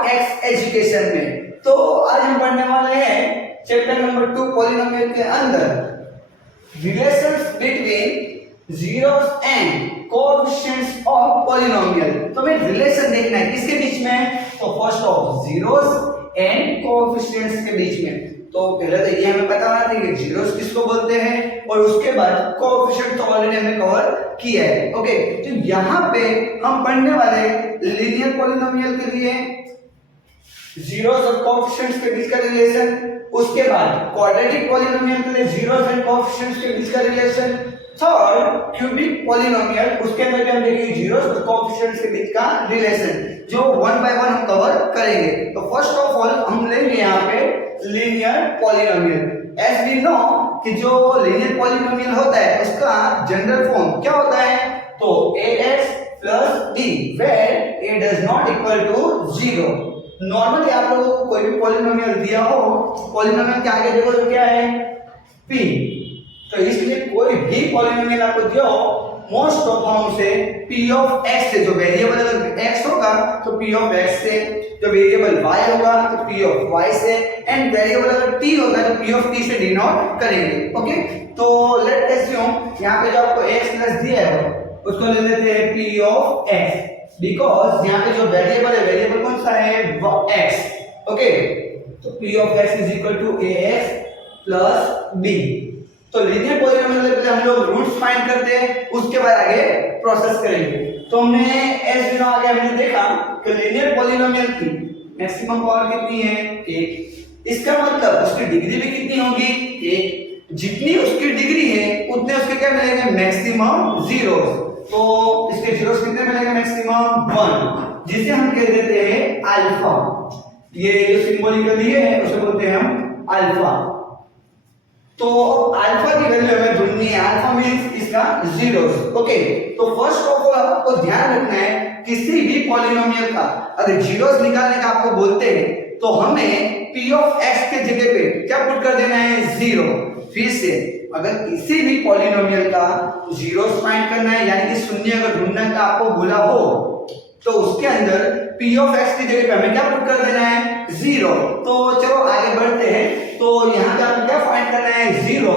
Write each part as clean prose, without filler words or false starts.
Part x education में। तो आज हम पढ़ने वाले हैं चैप्टर नंबर 2 पॉलिनोमियल के अंदर relations between zeros and coefficients of polynomial. तो हमें रिलेशन देखना है किसके बीच में, तो first of zeros and coefficients के बीच में। तो पहले तो ये हमें पता होना चाहिए कि जीरोस किसको बोलते हैं और उसके बाद कोएफिशिएंट तो ऑलरेडी हमने कवर किया है। ओके, तो यहाँ पे हम पढ़ने वाले लीनियर पॉलिनोमियल के लिए जीरोस और कोएफिशिएंट्स के बीच का रिलेशन, उसके बाद क्वाड्रेटिक पॉलिनोमियल के लिए जीरोस एंड कोएफिशिएंट्स के बीच का रिलेशन, थर्ड क्यूबिक पॉलिनोमियल उसके अंदर भी हम देखेंगे जीरोस और कोएफिशिएंट्स के बीच का रिलेशन, जो वन बाय वन हम कवर करेंगे। तो फर्स्ट ऑफ ऑल हम लेंगे यहाँ पे linear polynomial. As we know कि जो लीनियर पॉलिनोमियल होता है उसका जनरल फॉर्म क्या होता है, तो ax plus b where a does not equal to 0। Normally आप लोगों को कोई भी पॉलिनोमियल दिया हो, पॉलिनोमियल के आगे देखो तो क्या है, p। तो इसलिए कोई भी पॉलिनोमियल आपको दिया हो, मोस्ट ऑफ हम उसे p ऑफ x से, जो वेरिएबल अगर x होगा तो p ऑफ x से, जो वेरिएबल y होगा तो p ऑफ y से, एंड वेरिएबल अगर t होगा तो p ऑफ t से डिनोट करेंगे। ओके, तो लेट अज्यूम यहाँ पे जो आपको x प्लस दिया है उसको ले लेते हैं p ऑफ x, बिकॉज यहाँ पे जो वेरिएबल है, वेरिएबल कौन सा है, x। ओके, तो p of x is equal to ax plus b। तो लीनियर पॉलिनोमियल के पहले हम लोग रूट्स फाइंड करते हैं, उसके बाद आगे प्रोसेस करेंगे। तो हमने एज यूनो आगे हमने देखा कि लीनियर पॉलिनोमियल की मैक्सिमम पावर कितनी है, 1। इसका मतलब उसकी डिग्री भी कितनी होगी, 1। जितनी उसकी डिग्री है उतने उसके क्या मिलेंगे, मैक्सिमम जीरोस। तो इसके जीरोस कितने मिलेंगे, मैक्सिमम 1, जिसे हम कह देते हैं अल्फा। ये जो सिंबॉलिकली है उसे बोलते हैं हम अल्फा। तो अल्फा की वैल्यू हमें ढूंढनी है, अल्फा मींस इसका जीरोस। ओके, तो फर्स्ट ऑफ ऑल आपको ध्यान रखना है किसी भी पॉलिनोमियल का अगर जीरोस निकालने का आपको बोलते हैं तो हमें p ऑफ x के जगह पे क्या पुट कर देना है, 0। फिर से अगर किसी भी पॉलिनोमियल का जीरोस फाइंड करना है, यानी कि शून्य अगर ढूंढने का आपको बोला हो तो उसके अंदर p ऑफ x की जगह पे हमें क्या पुट कर देना है, 0। तो चलो आगे बढ़ते हैं। तो यहाँ पे हमें क्या फाइंड करना है, 0।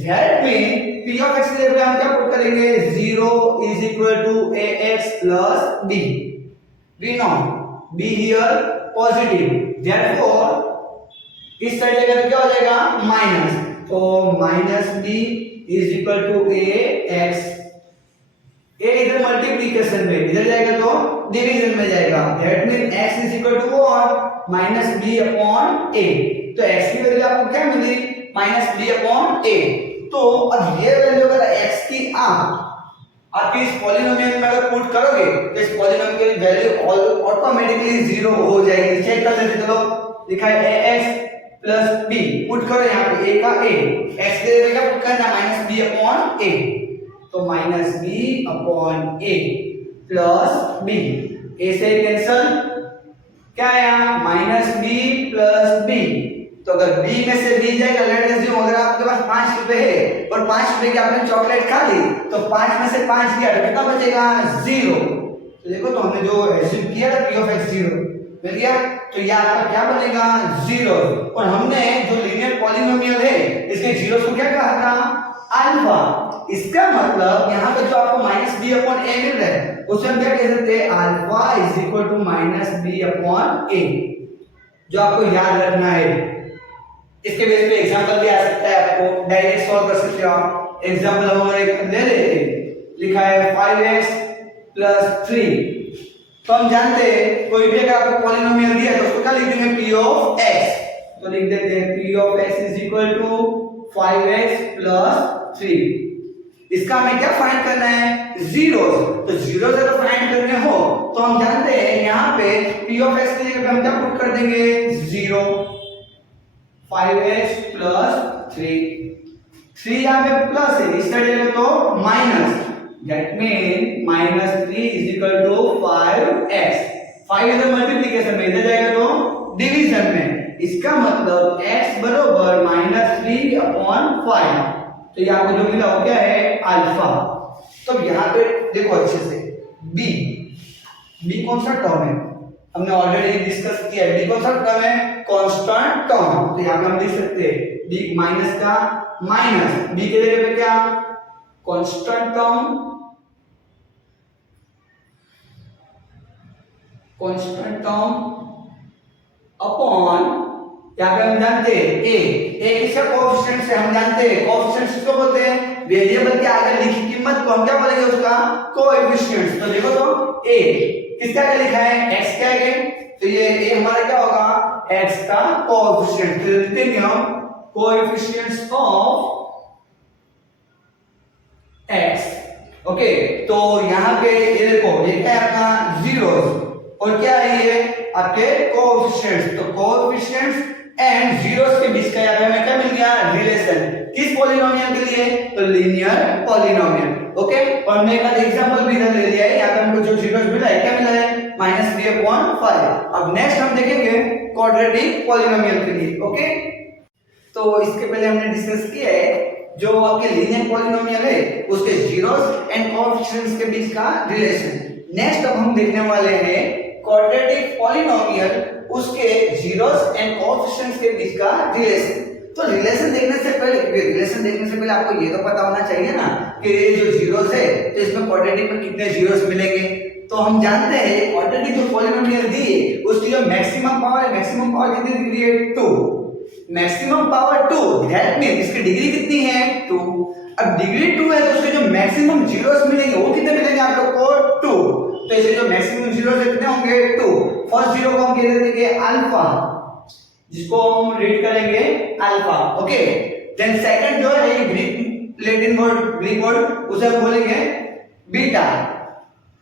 That mean p of x की जगह पे हम क्या पुट करेंगे, 0 is equal to ax plus b। We know b here positive, therefore इस साइड जाएगा तो क्या हो जाएगा, माइनस। तो minus b is equal to ax। a इधर मल्टीप्लिकेशन में, इधर जाएगा तो डिवीजन में जाएगा। That mean x is equal to what, minus b upon a। तो x की वैल्यू आपको क्या मिली, माइनस b अपॉन a। तो अब ये वैल्यू अगर x की आप इस पॉलिनोमियल में अगर पुट करोगे तो इस पॉलिनोमियल की वैल्यू ऑटोमेटिकली 0 हो जाएगी। चेक कर लेते चलो, लिखा है ax प्लस b, पुट करो यहाँ पे a का a, x के जगह क्या पुट करना, माइनस b अपॉन a। तो minus b upon a plus b, a से कैंसल, क्या आया, माइनस b प्लस b। तो अगर b में से b जाएगा, लेट अस अगर आपके पास 5 रुपए है और 5 रुपए की आपने चॉकलेट खा ली तो 5 में से 5 गया तो कितना बचेगा, 0। तो देखो, तो हमने जो एज्यूम किया था p ऑफ x 0 मिल गया, तो ये आपका क्या बनेगा, 0। और हमने जो लीनियर पॉलिनोमियल है इसके जीरोस को क्या कहा था, अल्फा। इसका मतलब यहाँ पे जो आपको माइनस b अपॉन a मिल रहा है उसे हम क्या कह सकते हैं, alpha is equal to minus b upon a, जो आपको याद रखना है। इसके बेस पे एग्जांपल भी आ सकता है, आपको डायरेक्ट सॉल्व कर सकते हो आप। एग्जांपल हम ले लेते हैं, लिखा है 5x प्लस 3। तो हम जानते हैं कोई भी अगर आपको पॉलिनोमियल दिया है तो उसको क्या लिख देंगे, p ऑफ x। तो लिख देते हैं p of x is equal to 5x plus 3। इसका हमें क्या फाइंड करना है, जीरोस। तो जीरोस अगर फाइंड करने हो तो हम जानते हैं यहाँ पे p ऑफ x की जगह पे हम क्या पुट कर देंगे, 0। 5x प्लस 3 यहाँ पे प्लस है, इस साइड जाएगा तो minus. That mean minus 3 is equal to 5x। 5 इधर मल्टीप्लिकेशन में, इधर जाएगा तो डिवीजन में। इसका मतलब x बराबर माइनस 3 अपॉन 5। तो ये आपको जो मिला वो क्या है, अल्फा। तो यहाँ पे देखो अच्छे से, b कौन सा टर्म है, हमने ऑलरेडी डिस्कस किया है। डी कौन सा टर्म है? Constant term. तो यहां पे हम लिख सकते हैं डी माइनस का माइनस डी के जगह पे क्या? Constant term, constant term upon, यहां पे हम जानते हैं ए किसका कोएफिशिएंट है? हम जानते हैं कोएफिशिएंट किसको बोलते हैं? वेरिएबल के आगे लिखी कीमत को हम क्या बोलेंगे? उसका कोएफिशिएंट। तो देखो तो ए किसका क्या लिखा है? x का है, तो ये ए हमारा क्या होगा? x का कोएफिशिएंट। तो लिखते हैं हम कोएफिशिएंट्स ऑफ x। ओके, तो यहां पे ये देखो ये क्या है अपना जीरोस, और क्या है ये आपके कोएफिशिएंट्स। तो कोएफिशिएंट्स एंड जीरोस के बीच का यहाँ पे हमें क्या मिल गया? रिलेशन। किस पॉलिनोमियल के लिए? तो लीनियर पॉलिनोमियल। ओके, और मैं एक एग्जांपल भी इधर ले लिया है। यहाँ पे हमको जो जीरोस मिला है क्या मिला है? -b/5। अब नेक्स्ट हम देखेंगे क्वाड्रेटिक पॉलिनोमियल के लिए। ओके, तो इसके पहले हमने डिस्कस किया है जो आपके लीनियर पॉलिनोमियल है उसके जीरोस एंड कोएफिशिएंट्स के बीच का रिलेशन। नेक्स्ट अब हम देखने वाले हैं क्वाड्रेटिक पॉलिनोमियल, उसके जीरोस एंड कोएफिशिएंट्स के बीच का रिलेशन। तो रिलेशन देखने से पहले आपको ये तो पता होना चाहिए ना कि ये जो जीरोस है तो इसमें क्वाड्रेटिक में कितने जीरोस मिलेंगे। तो हम जानते हैं क्वाड्रेटिक जो पॉलिनोमियल दी है उसकी जो मैक्सिमम पावर है, मैक्सिमम पावर कितनी दिख रही है? 2। मैक्सिमम पावर 2, दैट मींस इसकी डिग्री कितनी है? 2। अब डिग्री 2 है तो उसके जो मैक्सिमम जीरोस मिलेंगे वो कितने मिलेंगे आप लोग को? 2। तो इसके जो मैक्सिमम जीरोस कितने होंगे? 2। फर्स्ट जीरो को हम कह देंगे अल्फा, जिसको हम रीड करेंगे अल्फा। ओके, देन सेकंड जो है ग्रीक लैटिन वर्ड उसे हम बोलेंगे बीटा,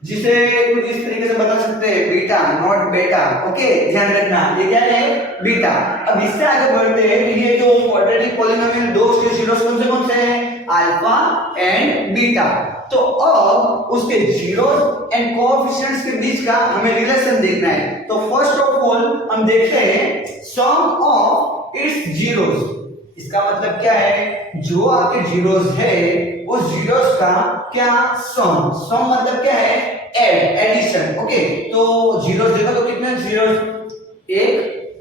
जिसे कुछ इस तरीके से बता सकते हैं बीटा नॉट बेटा। ओके, ध्यान रखना ये क्या है? बीटा। अब इससे आगे बढ़ते हैं कि ये जो क्वाड्रेटिक पॉलिनोमियल दो उसके जीरोस कौन से हैं? Alpha and beta. तो अब उसके जीरोस एंड कोएफिशिएंट्स के बीच का हमें रिलेशन देखना है। तो फर्स्ट ऑफ ऑल हम देखते हैं सम ऑफ इट्स जीरोस। इसका मतलब क्या है? जो आपके जीरोस है उस जीरोस का क्या? सम मतलब क्या है? एडिशन। ओके, तो जीरोस देखो तो कितने जीरोस? 1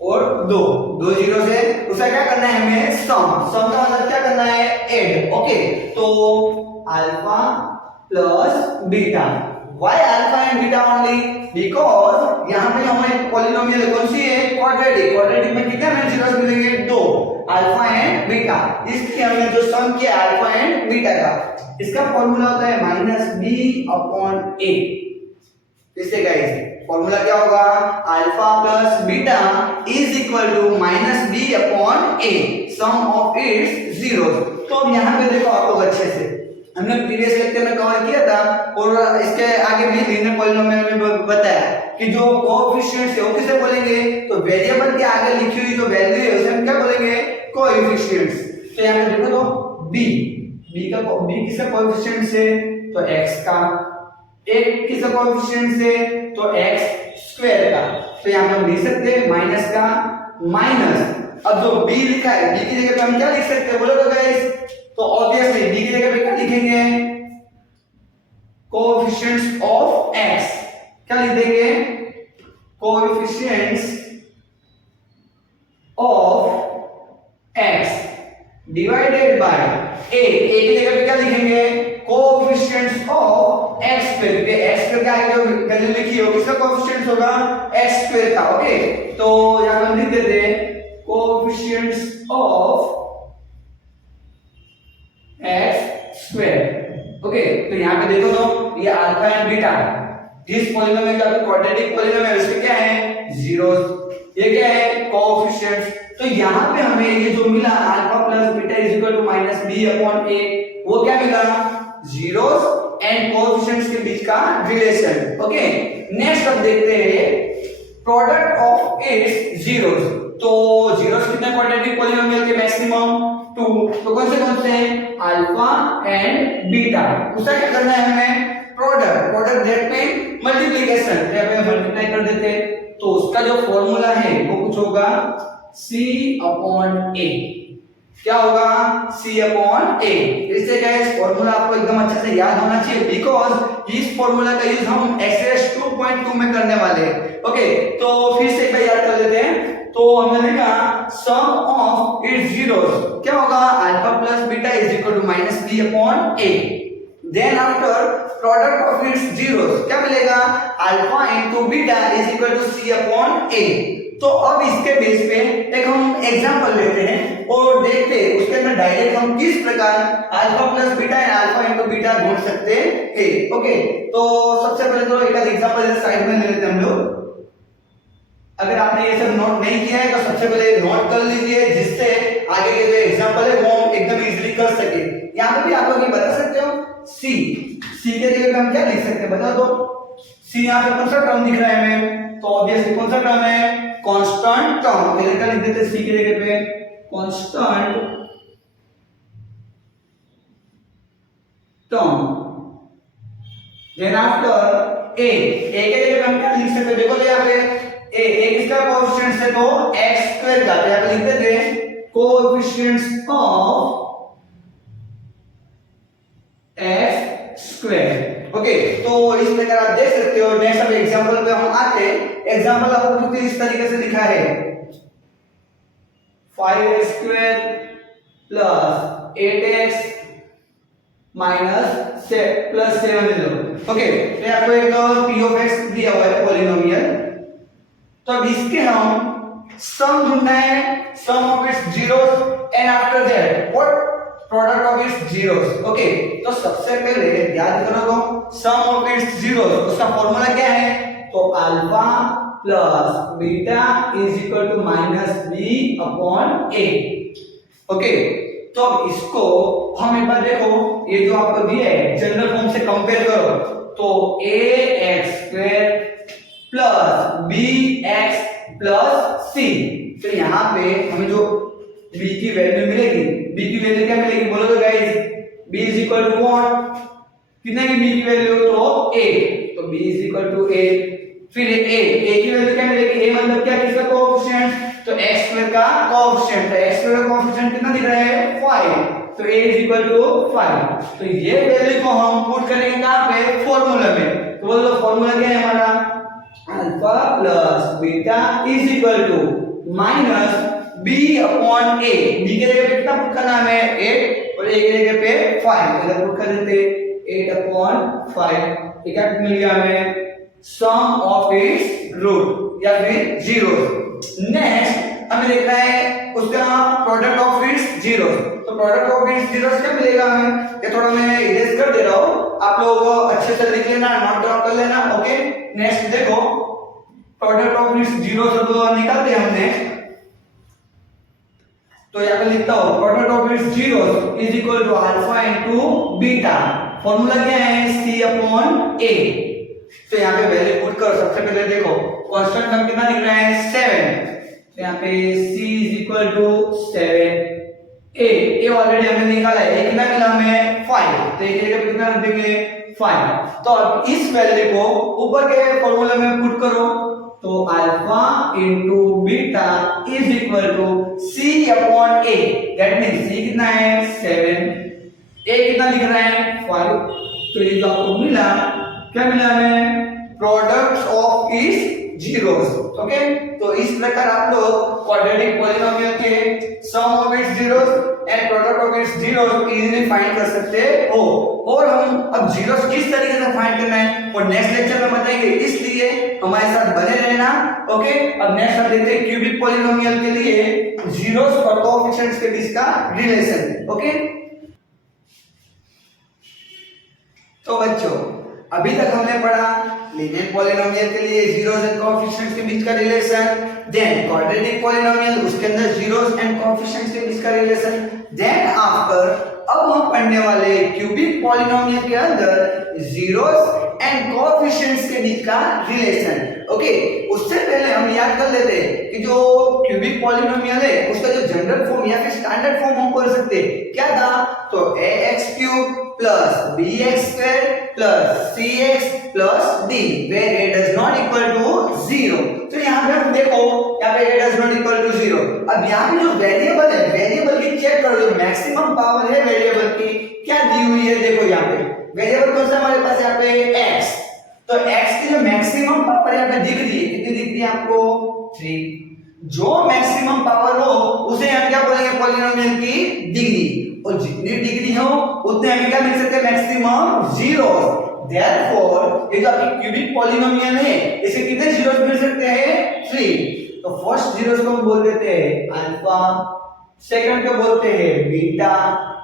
और 2 जीरोस है, उसका क्या करना है हमें? सम का मतलब क्या करना है? ऐड। ओके, तो alpha plus beta. Why alpha and beta only? Because यहाँ पे हमें पॉलिनोमियल कौन सी है? क्वाड्रेटिक में कितने हमें जीरोस मिलेंगे? 2, अल्फा एंड बीटा। इसलिए हमने जो सम किया अल्फा एंड बीटा का, इसका फॉर्मूला होता है -b/a। इससे गाइस फॉर्मूला क्या होगा? Alpha plus beta is equal to -b/a sum of its zeros. तो अब यहाँ पे देखो आप लोग अच्छे से, हमने प्रीवियस लेक्चर में कवर किया था और इसके आगे भी लीनियर पॉलिनोमियल में बताया कि जो कोएफिशिएंट्स है वो किसे बोलेंगे? तो वेरिएबल के आगे लिखी हुई जो वैल्यू है उसे हम क्या बोलेंगे? कोएफिशिएंट्स। तो यहाँ पे देखो तो b किसका कोएफिशिएंट है? तो x का। एक किसका कोएफिशिएंट है? तो x² का। तो यहाँ पे हम लिख सकते हैं माइनस का माइनस। अब जो b लिखा है b की जगह पे हम क्या लिख सकते हैं? बोलो तो गाइस। तो ऑब्वियसली b की जगह पे क्या लिखेंगे? Coefficients of x। क्या लिख देंगे? Coefficients of x divided by a की जगह पे क्या लिखेंगे? कोएफिशिएंट्स ऑफ x स्क्वायर, क्योंकि x स्क्वायर का आगे जो वैल्यू लिखी है किसका कोएफिशिएंट होगा? x स्क्वायर का। ओके, तो यहां हम लिख देते हैं coefficients of x square. Okay, तो यहां पे देखो तो ये अल्फा एंड बीटा, जिस पॉलिनोमियल का क्वाड्रेटिक पॉलिनोमियल इसके क्या है? जीरोस। ये क्या है? कोएफिशिएंट्स। तो यहां पे हमें ये जो मिला alpha plus beta is equal to -b/a, वो क्या मिला? जीरोस एंड कोएफिशिएंट्स के बीच का रिलेशन। ओके, नेक्स्ट अब देखते हैं प्रोडक्ट ऑफ इट्स जीरोस। तो जीरोस कितने क्वाड्रेटिक पॉलिनोमियल के? मैक्सिमम 2। तो कौन से हैं? Alpha and beta. उसका क्या करना है हमें? प्रोडक्ट दैट में मल्टीप्लिकेशन। यहाँ पे मल्टीप्लाई कर देते हैं तो उसका जो फॉर्मूला है वो कुछ होगा c/a। क्या होगा c अपॉन a। इससे क्या है, फॉर्मूला आपको एकदम अच्छे से याद होना चाहिए बिकॉज इस फॉर्मूला का यूज हम एक्सरसाइज 2.2 में करने वाले हैं। ओके, तो फिर से एक बार याद कर लेते हैं। तो हमने लिखा सम ऑफ इट्स जीरोस क्या होगा, alpha plus beta is equal to minus b upon a। Then after product of its zeros क्या मिलेगा, alpha into beta is equal to c upon a। तो अब इसके बेस पे एक हम एग्जांपल लेते हैं और देखते हैं उसके अंदर डायरेक्ट हम किस प्रकार alpha plus beta and alpha into beta ढूंढ सकते हैं। ओके, तो सबसे पहले तो एक एग्जांपल साइड में ले लेते हैं हम लोग। अगर आपने ये सब नोट नहीं किया है तो सबसे पहले नोट कर लीजिए जिससे आगे के जो एग्जांपल है वो हम एकदम इजीली कर सके। यहाँ पे भी आप लोग ये बता सकते हो c के जगह पे हम क्या लिख सकते हैं बता दो। c यहाँ पे कौन सा टर्म दिख रहा है हमें, तो ऑब्वियसली कौन सा टर्म है, कांस्टेंट टर्म। पहले क्या लिख देते हैं c की जगह पे constant term. Then after a के जगह पे हम क्या लिख सकते हैं, देखो तो यहाँ पे a किसका कोएफिशिएंट है, तो x स्क्वायर का। तो यहाँ पे लिख देते हैं coefficients of x square. Okay, तो इस प्रकार आप देख सकते हो। नेक्स्ट अब एग्जांपल पे हम आते हैं। एग्जांपल आपको कुछ इस तरीके से लिखा है 5x square plus 8x minus plus 7 ले लो। ओके, तो आपको एक p ऑफ x दिया हुआ है पॉलिनोमियल। तो अब इसके हम सम ढूंढना है, sum of its zeros and after that what, product of its zeros. Okay, तो सबसे पहले याद करो तो सम ऑफ इट्स जीरोस उसका फॉर्मूला क्या है, तो alpha plus beta is equal to minus B upon A. Okay, तो अब इसको हम एक बार देखो, ये जो आपको दिया है जनरल फॉर्म से कंपेयर करो तो ax square plus bx plus c। तो यहाँ पे हमें जो b की वैल्यू मिलेगी, b की वैल्यू क्या मिलेगी बोलो तो guys, b is equal to what, कितने की b की वैल्यू, तो a। तो b is equal to a। फिर a की वैल्यू क्या मिलेगी, a मतलब क्या, किसका कोएफिशिएंट, तो x स्क्वायर का कोएफिशिएंट। तो x स्क्वायर का कोएफिशिएंट कितना दिख रहा है 5, तो a इज इक्वल टू 5। तो ये वैल्यू को हम पुट करेंगे कहां पे, फार्मूला में। तो बोलो फार्मूला क्या है हमारा, alpha plus beta is equal to minus b upon a। b के जगह पे कितना पुट करना है, 8 और a के जगह पे 5। इधर पुट कर देते 8 अपॉन 5। ये क्या मिल गया हमें, सम ऑफ इट्स रूट या फिर जीरोस। नेक्स्ट हमें देखना है उसका प्रोडक्ट ऑफ इट्स जीरोस। तो प्रोडक्ट ऑफ इट्स जीरोस क्या मिलेगा हमें, ये थोड़ा मैं इरेज कर दे रहा हूं, आप लोग अच्छे से लिख लेना, नोट डाउन कर लेना। ओके, नेक्स्ट देखो प्रोडक्ट ऑफ इट्स जीरोस अब निकालते हैं हमने। तो यहाँ पे लिखता हूं product of its zeros is equal to alpha into beta. Formula क्या है, c अपॉन a। तो यहाँ पे वैल्यू पुट करो। सबसे पहले देखो कांस्टेंट टर्म कितना दिख रहा है 7, तो यहाँ पे c is equal to 7। a already हमने निकाला है, a कितना मिला हमें 5, तो a की जगह कितना रख देंगे 5। तो अब इस वैल्यू को ऊपर के फार्मूला में पुट करो, तो alpha into beta is equal to c upon a। That means c कितना है 7, a कितना लिख रहा है 5। तो ये जो आपको मिला, क्या मिला हमें, product of its zeros. Okay, तो इस प्रकार आप लोग क्वाड्रेटिक पॉलिनोमियल के sum of its zeros and product of its zeros easily find कर सकते हो। और हम अब जीरोस किस तरीके से फाइंड करना है वो नेक्स्ट लेक्चर में बताएंगे, इसलिए हमारे साथ बने रहना। ओके, अब नेक्स्ट हम देखते हैं क्यूबिक पॉलिनोमियल के लिए जीरोस और कोएफिशिएंट्स के बीच का रिलेशन। ओके, तो बच्चों अभी तक हमने पढ़ा लीनियर पॉलिनोमियल के लिए जीरोस एंड कोएफिशिएंट्स के बीच का रिलेशन, देन क्वाड्रेटिक पॉलिनोमियल उसके अंदर जीरोस एंड कोएफिशिएंट्स के बीच का रिलेशन, देन आफ्टर अब हम पढ़ने वाले क्यूबिक पॉलिनोमियल के अंदर जीरोस एंड कोएफिशिएंट्स के बीच का रिलेशन। ओके, उससे पहले हम याद कर लेते हैं कि जो क्यूबिक पॉलिनोमियल है उसका जो जनरल फॉर्म या फिर स्टैंडर्ड फॉर्म हम कर सकते हैं क्या था, तो ax³ plus bx square plus cx plus d where a does not equal to 0। तो यहाँ पे हम देखो, यहाँ पे a does not equal to 0। अब यहाँ पे जो वेरिएबल है, वेरिएबल की चेक करो, जो मैक्सिमम पावर है वेरिएबल की क्या दी हुई है, देखो यहाँ पे वेरिएबल कौन सा हमारे पास यहाँ पे x, तो x की जो मैक्सिमम पावर यहाँ पे दिख रही है, कितनी दिख रही है आपको 3। जो मैक्सिमम पावर हो उसे हम क्या बोलेंगे, पॉलिनोमियल की डिग्री, और जितनी डिग्री हो उतने हमें क्या मिल सकते हैं, मैक्सिमम जीरोस। देयरफॉर ये जो आपकी क्यूबिक पॉलिनोमियल है इसे कितने जीरोस मिल सकते हैं, 3। तो फर्स्ट जीरोस को हम बोल देते हैं अल्फा, सेकंड को बोलते हैं बीटा,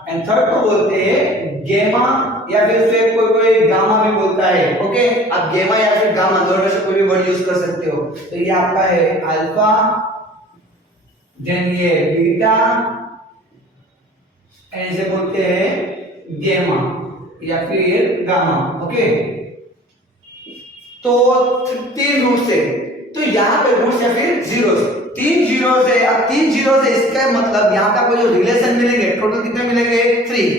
एंड थर्ड को बोलते हैं गामा, या फिर उसे कोई गामा भी बोलता है। ओके, आप गामा या फिर गामा दोनों में से कोई भी वर्ड यूज कर सकते हो। तो ये आपका है अल्फा, देन ये बीटा, एंड इसे बोलते हैं गामा या फिर गामा। ओके, तो 3 रूट्स है, तो यहाँ पे रूट्स या फिर जीरोस, 3 जीरोस है। अब 3 जीरोस है इसका मतलब यहाँ का कोई जो रिलेशन मिलेंगे, टोटल कितने मिलेंगे, 3।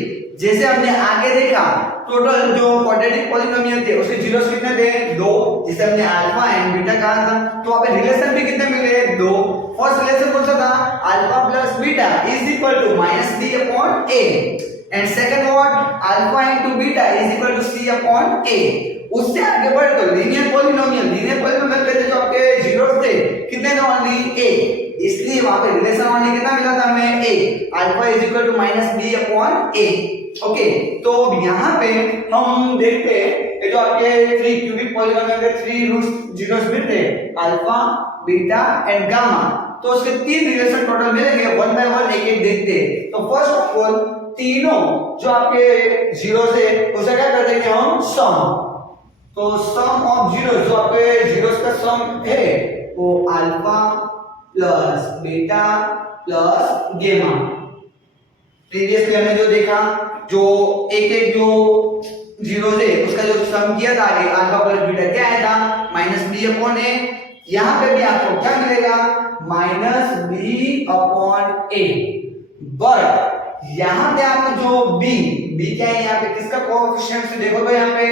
जैसे हमने आगे देखा टोटल जो क्वाड्रेटिक पॉलिनोमियल थे उसके जीरोस कितने थे, 2, जिसे हमने अल्फा एंड बीटा कहा था। तो वहां पे रिलेशन भी कितने मिले, 2। फर्स्ट रिलेशन कौन सा था, alpha plus beta is equal to -b upon a, and second what, alpha into beta is equal to c upon a। उससे आगे बढ़ तो लीनियर पॉलिनोमियल पे जो आपके जीरोस थे कितने थे, ओनली 1, इसलिए वहां पे रिलेशन ओनली कितना मिला था हमें, 1। Alpha is equal to -b upon a। Okay, तो अब यहाँ पे हम देखते हैं जो आपके 3 क्यूबिक पॉलिनोमियल के 3 रूट्स जीरोस मिलते हैं, अल्फा, बीटा एंड गामा। तो उसके 3 रिलेशन टोटल मिलेंगे, 1 बाय 1 एक-एक देखते हैं। तो फर्स्ट ऑफ ऑल तीनों जो आपके जीरोस है उसे क्या कर देंगे हम, सम। तो सम ऑफ जीरोस, जो आपके जीरोस का सम है वो alpha plus beta plus gamma. Previously हमने जो देखा, जो एक-एक जो जीरोस है उसका जो सम किया था आगे, अल्फा प्लस बीटा क्या आया था, -b अपॉन a। यहाँ पे भी आपको क्या मिलेगा, -b अपॉन a। बट यहाँ पे आपको जो b क्या है, यहाँ पे किसका कोएफिशिएंट है, देखो तो यहाँ पे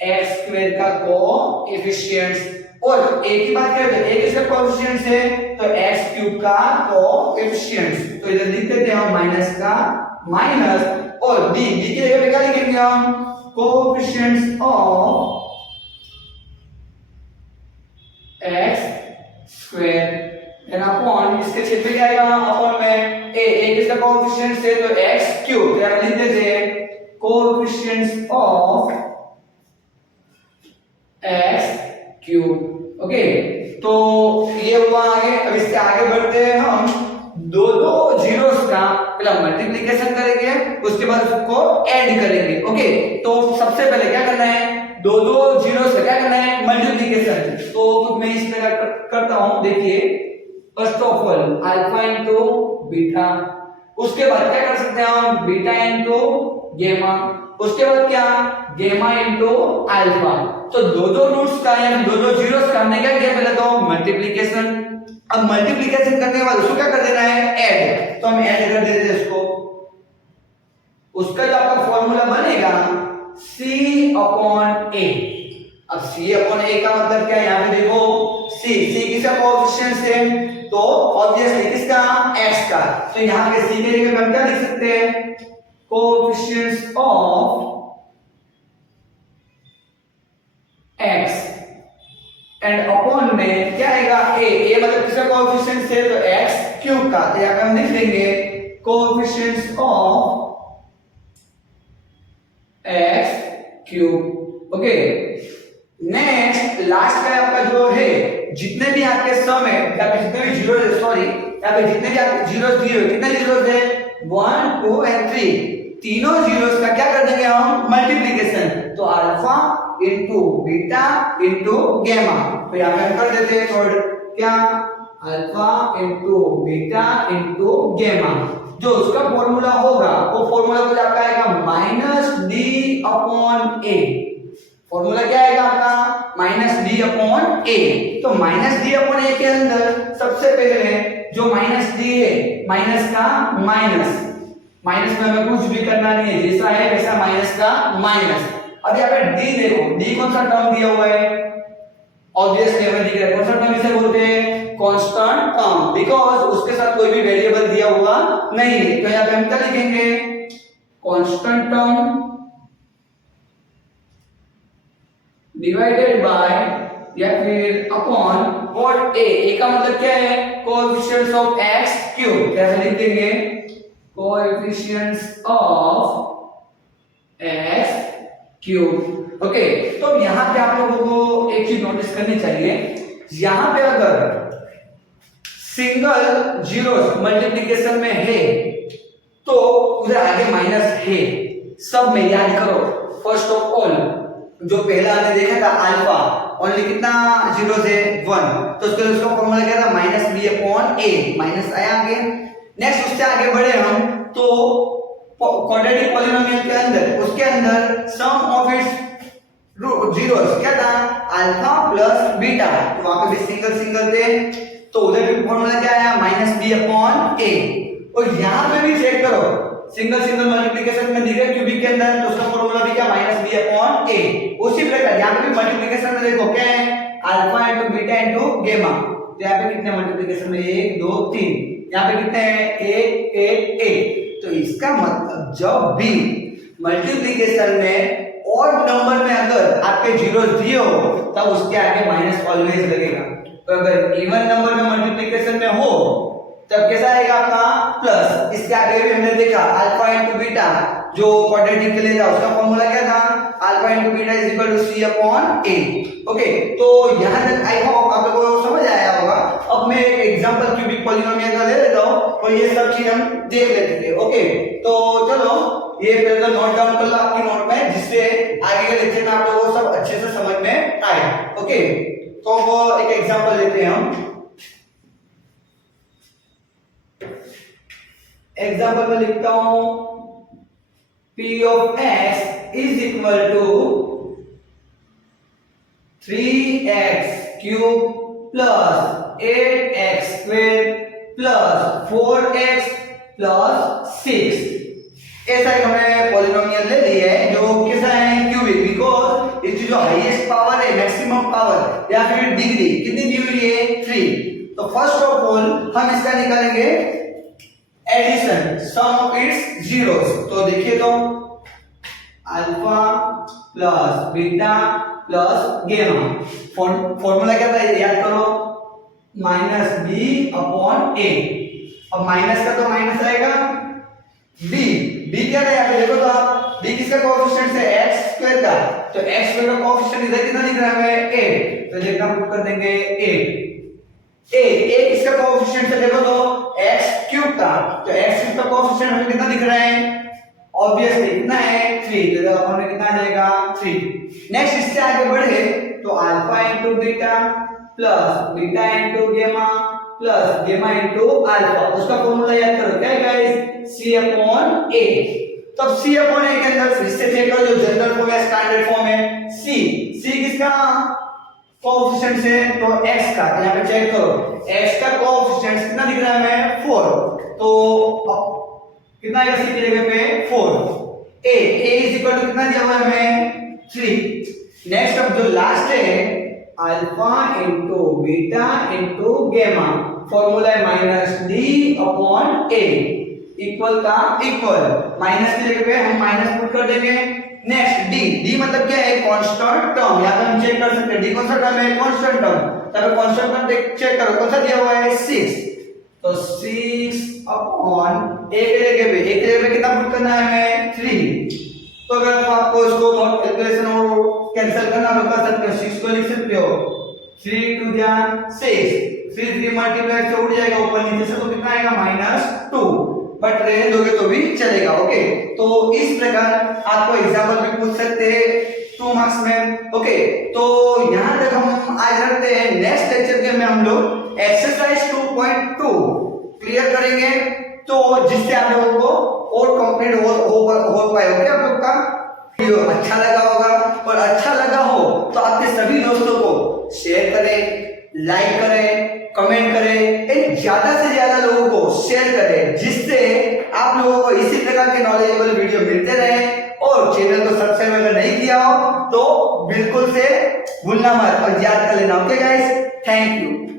x स्क्वायर का कोएफिशिएंट, और एक ही बात करें तो एक इसका कोएफिशिएंट है तो x क्यूब का कोएफिशिएंट। तो इधर लिख देते हैं हम माइनस का माइनस, और b की जगह पे क्या लिखेंगे हम, coefficient of x square and upon, इसके छेद में क्या आएगा, अपॉन में a, एक इसका कोएफिशिएंट है तो x क्यूब, तो लिख देते हैं coefficient of x cube. Okay, तो ये हुआ आगे। अब इससे आगे बढ़ते हैं हम, दो जीरोस का पहले मल्टीप्लिकेशन करेंगे, उसके बाद उसको ऐड करेंगे। ओके, तो सबसे पहले क्या करना है, दो जीरोस का क्या करना है, मल्टीप्लिकेशन। तो कुछ मैं इस तरह करता हूं, देखिए first of all alpha into beta, उसके बाद क्या कर सकते हैं हम, बीटा इनटू गामा, उसके बाद क्या, गामा इनटू अल्फा। तो दो रूट्स का या दो जीरोस का हमने क्या किया, पहले तो मल्टीप्लिकेशन। अब मल्टीप्लिकेशन करने के बाद उसको क्या कर देना है, ऐड। तो हम ऐड कर देते हैं इसको, उसका जो आपका फॉर्मूला बनेगा c अपॉन a। अब c अपॉन a का मतलब क्या है, यहाँ पे देखो c किसका कोएफिशिएंट है, तो ऑब्वियसली किसका, x का। तो यहाँ पे c के जगह हम क्या लिख सकते हैं, coefficient of x and upon में क्या आएगा, a मतलब किसका कोएफिशिएंट है, तो x क्यूब का। तो यहाँ पे हम लिख देंगे coefficient of x cube. Okay, next last का आपका जो है, जितने भी आपके सम है या फिर जितने भी जीरो है, सॉरी यहाँ पे जितने भी आपके जीरोस दिए हुए, कितने जीरोस है, 1 2 एंड 3, तीनों जीरोस का क्या कर देंगे हम, मल्टीप्लिकेशन। तो alpha into beta into gamma. तो यहाँ पे हम कर देते हैं थर्ड, क्या, alpha into beta into gamma. जो उसका फॉर्मूला होगा वो फॉर्मूला कुछ आपका आएगा -d अपॉन a। फॉर्मूला क्या आएगा आपका, -d अपॉन a। तो -d अपॉन a के अंदर सबसे पहले जो -d है, माइनस का माइनस, माइनस में हमें कुछ भी करना नहीं है, जैसा है वैसा माइनस का माइनस। अब यहाँ पे d देखो, d कौन सा टर्म दिया हुआ है, ऑब्वियसली हमें दिख रहा है, कौन सा टर्म इसे बोलते हैं, कांस्टेंट टर्म, बिकॉज उसके साथ कोई भी वेरिएबल दिया हुआ नहीं है। तो यहाँ पे हम क्या लिखेंगे, कांस्टेंट टर्म डिवाइडेड बाय या फिर अपॉन व्हाट ए का मतलब क्या है, कोएफिशिएंट्स ऑफ x क्यूब। कैसे लिख देंगे, coefficients of x cube. Okay, तो यहाँ पे आप लोगों को एक चीज नोटिस करनी चाहिए, यहाँ पे अगर सिंगल जीरोस मल्टीप्लिकेशन में है तो उधर आगे माइनस है, सब में याद करो। फर्स्ट ऑफ ऑल जो पहला हमने देखा था अल्फा, ओनली कितना जीरो है 1, तो उसका फॉर्मूला क्या था, माइनस बी अपॉन ए, माइनस आया आगे। नेक्स्ट उससे आगे बढ़े हम तो क्वाड्रेटिक पॉलिनोमियल के अंदर, उसके अंदर सम ऑफ इट्स जीरोस क्या था, अल्फा प्लस बीटा, तो वहां पे भी सिंगल सिंगल थे, तो उधर भी फॉर्मूला क्या आया, माइनस बी अपॉन ए। और यहाँ पे भी चेक करो, सिंगल सिंगल मल्टीप्लिकेशन में दिख रहा है क्यूबिक के अंदर, तो उसका फॉर्मूला भी क्या, माइनस बी अपॉन ए। उसी प्रकार यहाँ पे भी मल्टीप्लिकेशन में देखो क्या है, alpha into beta into gamma, तो यहाँ पे कितने मल्टीप्लिकेशन में 1 2 3, यहाँ पे कितने हैं 1 1 1। तो इसका मतलब जब भी मल्टीप्लिकेशन में ऑड नंबर में अगर आपके जीरोस दिए हो तब उसके आगे माइनस ऑलवेज लगेगा। तो अगर इवन नंबर में मल्टीप्लिकेशन में हो तब कैसा आएगा आपका प्लस। इसके आगे भी हमने देखा अल्फा इनटू बीटा जो क्वाड्रेटिक के लिए था, उसका फॉर्मूला क्या था, alpha into beta is equal to c upon A. Okay, तो यहां तक आई होप आप लोगों को समझ आया होगा। अब मैं एक एग्जांपल क्यूबिक पॉलिनोमियल का ले लेता हूं और ये सब चीज हम देख लेते हैं। ओके, तो चलो ये पहले तो नोट डाउन कर लो आपकी नोट में, जिससे आगे के लेक्चर में आप लोगों को सब अच्छे से समझ में आए। ओके, तो वो एक एग्जांपल लेते हैं हम। एग्जांपल में लिखता हूं p of x is equal to 3x cube plus 8x square plus 4x plus 6। ऐसा ही हमने पॉलिनोमियल ले लिया है जो कैसा है, क्यूबिक, बिकॉज इसकी जो हाईएस्ट पावर है, मैक्सिमम पावर या फिर डिग्री कितनी दी हुई है, 3। तो फर्स्ट ऑफ ऑल हम इसका निकालेंगे addition, sum of its zeros. तो देखिए तो alpha plus beta plus gamma, formula क्या था याद करो, माइनस बी अपॉन ए। अब माइनस का तो माइनस आएगा, बी क्या है यहाँ पे देखो तो आप, बी किसका कोएफिशिएंट है, x स्क्वायर का, तो x स्क्वायर का कोएफिशिएंट इधर कितना दिख रहा है हमें, 8, तो देखना पुट कर देंगे 8। a किसका कोएफिशिएंट है देखो तो x क्यूब का, तो x क्यूब का कोएफिशिएंट हमें कितना दिख रहा है, ऑब्वियसली कितना है 3, तो अपन में कितना आ जाएगा 3। नेक्स्ट इससे आगे बढ़े तो alpha into beta plus beta into gamma plus gamma into alpha, उसका फॉर्मूला याद करो क्या है गाइस, c अपॉन a। तब c अपॉन a के अंदर फिर से चेक करो जो जनरल फॉर्म है, स्टैंडर्ड फॉर्म है, c किसका कोएफिशिएंट है, तो x का, यहां पे चेक करो x का कोएफिशिएंट कितना दिख रहा है हमें, 4, तो कितना आएगा c की जगह पे 4। a इज इक्वल टू कितना दिया हुआ है हमें, 3। नेक्स्ट अब जो लास्ट है alpha into beta into gamma, formula है minus d upon a, equal का इक्वल, माइनस की जगह पे हम माइनस पुट कर देंगे। नेक्स्ट d मतलब क्या है, कांस्टेंट टर्म, यहां पे हम चेक कर सकते हैं d कौन सा टर्म है, कांस्टेंट टर्म, तब कांस्टेंट टर्म चेक करो कौन सा दिया हुआ है, 6, तो 6 अपॉन a के जगह पे कितना पुट करना है हमें, 3। तो अगर आपको इसको नोट कैलकुलेशन और कैंसिल करना हो कर सकते हो, 6 को लिख सकते हो 3 टू जा 6, 3 मल्टीप्लाई से उड़ जाएगा ऊपर नीचे से, तो कितना आएगा -2, बट रहने दोगे तो भी चलेगा। ओके, तो इस प्रकार आपको एग्जांपल भी पूछ सकते हैं 2 मार्क्स में। ओके, तो यहां तक हम आज रखते हैं। नेक्स्ट लेक्चर में हम लोग एक्सरसाइज 2.2 क्लियर करेंगे, तो जिससे आप लोगों को और कंप्लीट हो पाएगा। आप लोग का वीडियो अच्छा लगा होगा, और अच्छा लगा हो तो आपके सभी दोस्तों को शेयर करें, लाइक करें, कमेंट करें, एंड ज्यादा से ज्यादा लोगों को शेयर करें, जिससे आप लोगों को इसी प्रकार के नॉलेजेबल वीडियो मिलते रहे। और चैनल को सब्सक्राइब अगर नहीं किया हो तो बिल्कुल से भूलना मत और याद कर लेना। Okay guys, thank you.